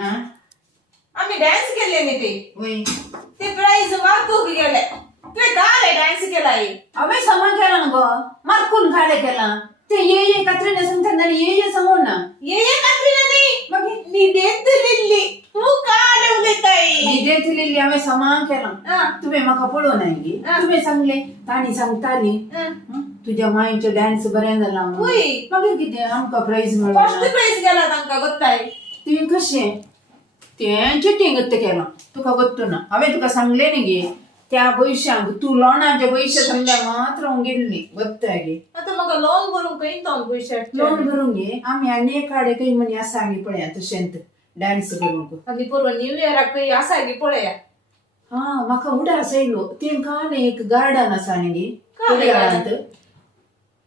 आम्ही डान्स केले नाही वय ते प्राइज मार्क गेले तू काय डान्स केलाय अबे समान केला ना ग मार्कून खाले केला ते ये कत्रीने सांगतात ये समोर ना ये कात्रीना नाही मग मी देत लिल्ली तू का लवलेताय निदे दिलेली आम्ही समान केला तुम्ही मका पडो नाही तुम्ही सांगले ताणी सांगताली तुझ्या माईचे डान्स बरें झाला होय मग किती आमका प्राइज फर्स्ट मिळाला प्राइज गेला तांका गोत्ताय तुम्ही कशे ते चिटिंग केला तुका गोत्तो ना हांवें तुका सांगले न्ही गे त्या पैशांक तू लोनाचे पैसे समजा मात्र गेल्ली गोत्ताय गे आता म्हाका लोन भरूंक कळीन तो पैसे लोन भरून घे आम्ही आनी एखादे काही म्हणी आसा गे पळया तशेंत डान्स करूंक आनी परवा न्यू इयराक काही आसा गे पळया हा म्हाका उडास येयलो तेंका आनी एक गार्डन आसा न्ही गे कुडयाळांत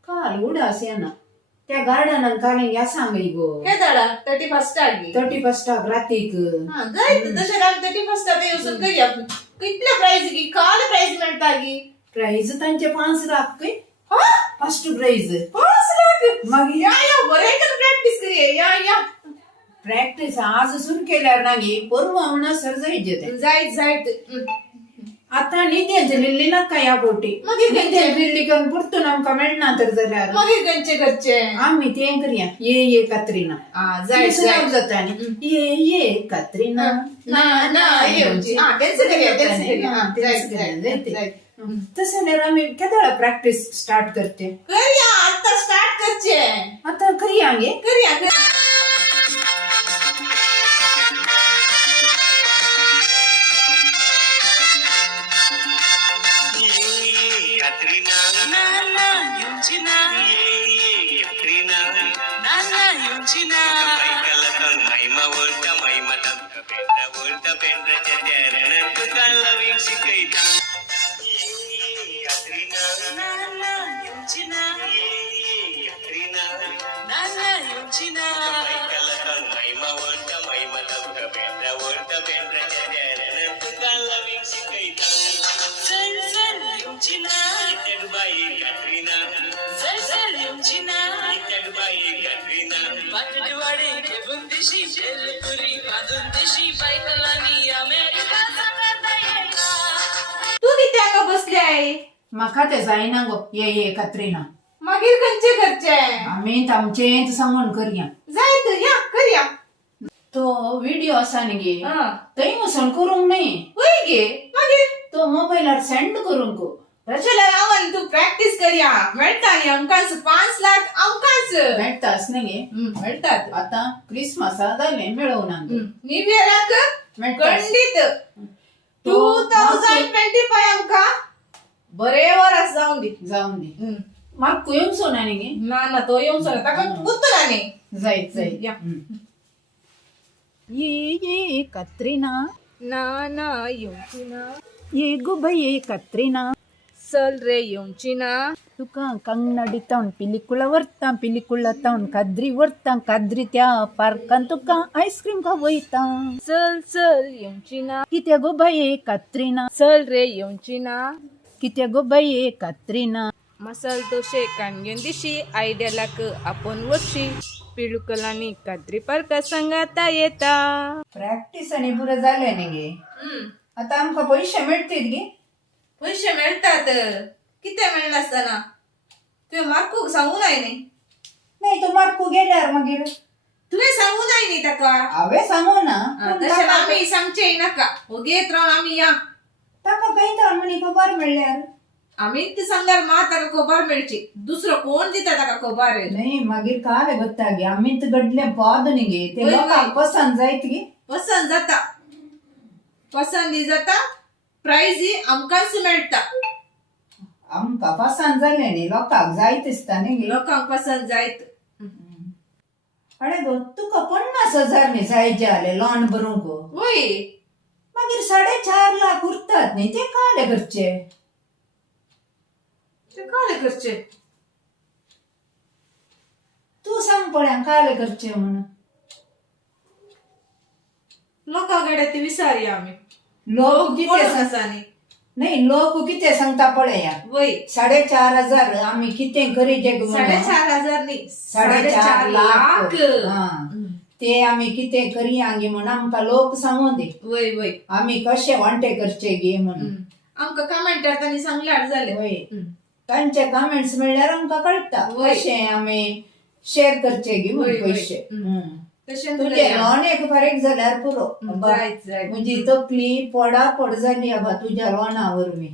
काल उडास येना त्या गार्डनान काल आसा गे गो केदाडा 31 गे 31 रातीक हा जायत तशें आमी 31 येवसून करया कितले प्राइज गे काल प्राइज मेळटा गे प्राइज तांचे 5 लाख काय फर्स्ट प्राइज 5 लाख मागीर या बरे कर प्रॅक्टिस करूया या प्रॅक्टिस आज सुरू केल्यार ना गे परवा म्हणा सर जायत आता निधी दिल्ली ना काय या पोटी मागीर निधी दिल्ली करून पुरतून आमका मेळना तर जाल्यार मागीर गंचे घरचे आम्ही ते करूया ये कत्रीना जायत जाता ये कत्रीना ना ना येवची डान्स करूया तसं नाही आम्ही केदाळा प्रॅक्टिस स्टार्ट करते करूया आता स्टार्ट करचे आता करूया गे करूया तू किती अंगा बसली आहे म्हाका ते जायना गो ये कत्रीना मागीर खंयचे घरचे आम्ही आमचेच सांगून करूया जायत या करूया तो व्हिडिओ आसा न्ही गे हा थंय वचून करूंक न्ही होय गे मागीर तो मोबायलार सेंड करूंक रचला रावण तू प्रॅक्टिस करूया मेळटा न्ही आमकांच 5 लाख आमकांच मेळटाच न्ही गे मेळटात आता क्रिसमसा जाले मेळोवन न्यू इयराक खंडीत 2025 आमकां बरे वरस जाऊन दी मार्क येवंक सोना न्ही गे ना तो येवंक सोना ताका गुत्तला न्ही जायत या ये कत्रीना ना येवची ना ये गो ये कत्रीना चल रे येवची ना तुका कन्नडी तवन पिलिकुळ तवन काद्री त्या पार्कान तुका आईस्क्रीम खावयता चल येवची ना कित्या गो बाये कत्रीना चल रे येवची ना कित्या गो बाये कत्रीना मसाल दोशे काणगेन दिशी आयडियालाक आपण वर्षी पिळुकलांनी काद्री पार्का सांगाता येता प्रॅक्टिस आणि पुरं झाले न्ही गे आता आमका पैसे मेळतील गे पैसे मेळटात किती मेळना आसतना तुवें मार्कूक सांगू नाय न्ही नाही तो मार्कू गेल्यार मागीर तुवें सांगू नाय न्ही ताका हांवें सांगू ना तशें आमी सांगचे नाका ओगेत रावन आमी या ताका काही तर म्हणी खबर मेळ्ळ्यार आमीच सांगार मा ताका खबर मेळची दुसरो कोण दिता ताका खबर नाही मागीर काय गोत्ता गे आमीच गडले पाद न्ही गे ते लोकांक पसंद जायत गे पसंदी जाता प्राइज आमकांच मेळटा आमका पसंद जाले न्ही लोकांक जायत दिसता न्ही गे लोकांक पसंद जायत अरे गो तुका 50,000 न्ही जायचे जाले लोन भरूंक होय मागीर 4.5 लाख उरतात न्ही ते काले करचे ते काले करचे तू सांग पळ्या काले करचे म्हणून लोकांकडे ते विचारया आमी लोक किती आसानी नाही लोक किती सांगता पळया वय 4,500 आम्ही किती करीचे 4,500 न्ही 4.5 लाख ते आम्ही किती करी आंगी म्हणून आमका लोक सांगू दे वय वय आम्ही कसे वांटे करचे गे म्हणून आमका कमेंट येताना सांगल्यार झाले होय तांचे कमेंट्स म्हणल्यार आमका कळता वय. कशे आम्ही शेअर करचे गे वय, म्हणून वय. पैसे तशें तुझे लोण एक फारेक जाल्यार पुरो जायत जायत म्हणजे तकली पड झाली आबा तुझ्या लोणावर मी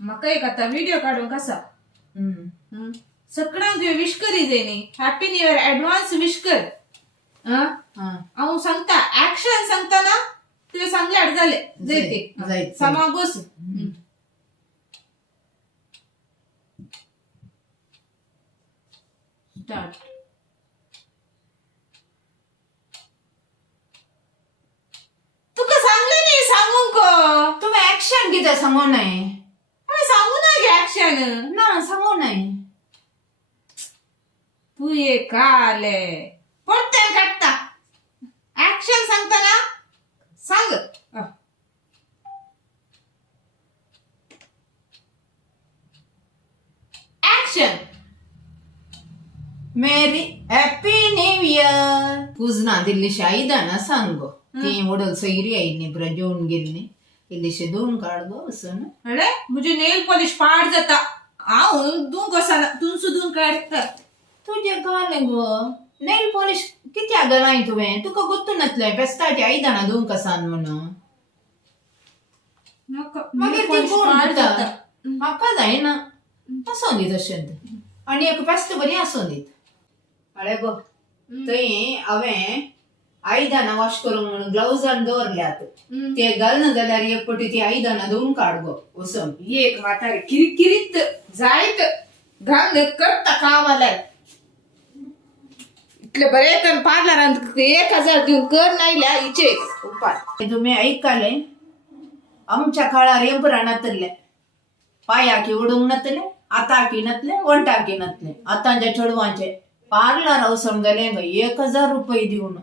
म्हाका एक आतां व्हिडिओ काडूंक आसा सगळ्यांक तुवें विश करी जाय न्ही happy new year advance wish कर हांव सांगता ऍक्शन सांगतना तुवें सांगल्यार जालें जायत. जायते समागोस स्टार्ट तुका सांगले न्ही सांगूंक तुम्ही ऍक्शन किती सांगू नये हांवें सांगू ना गे ऍक्शन ना सांगू नये तू ये काले पडते काढता ऍक्शन सांगताना सांग ऍक्शन मेरी हॅपी न्यू इयर पूजना दिल्लीशी आयदाना सांग गो ती उडल सैरी आईने बरं जेवून गेली इल्लीशी धुवून काढ गो असं अरे मुझे नेल पॉलिश पाड जाता हांव तू कसा तू सुधून काढता तुझे गाले गो नेल पॉलिश किती आग नाही तुवें तुका गोतू नसलंय बेस्ताची आयदाना धुवून कसान म्हणून मागीर ती कोण धुता? म्हाका जायना आसूं दीत अशें आनी एक बेस्ट बरी आसूं दीत अळे गो थंय हांवें आयदाना वॉश करूंक म्हणून ग्लावजान दवरल्यात ते घालना जाल्यार एक पटी ती आयदाना धुवून काड गो वसम एक म्हातारी किरकिरीत जायत घाल करता कामाला इतले बरे तर पार्लरांत 1000 दिवन कर नायल्या हिचे उपाय तुम्ही ऐकाले आमच्या काळार यंत्रा नसले पायाकी उडूंक नसले आताकी नसले वंटाकी नसले आतांच्या चेडवांचे पार्लर वचून गेले 1000 रुपये दिवन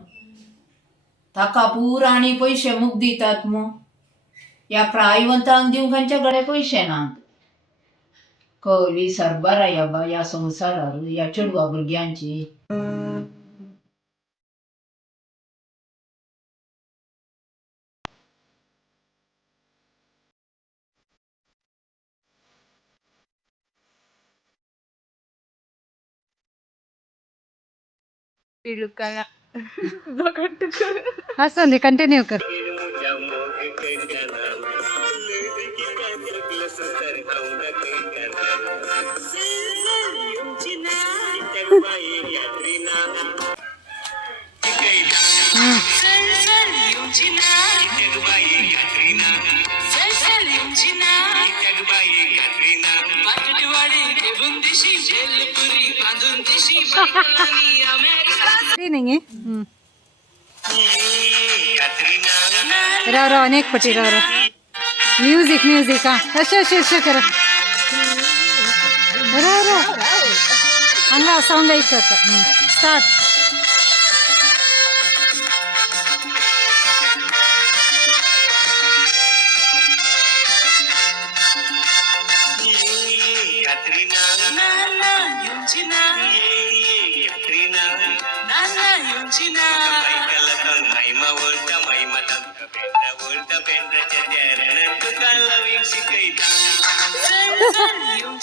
ताका पूर आणि पैसे मुग दितात मग या प्रायवंतांक दिवंक तांच्याकडे पैसे ना कवली सरबार या या संसारार या चेडवा भुरग्यांची पिलुकाला हसन कंटिन्यू कर नहीं है राव अनेक पटी राव म्यूजिक म्यूजिक हाँ अशे कर राव हंगा सौंड ऐकत स्टार्ट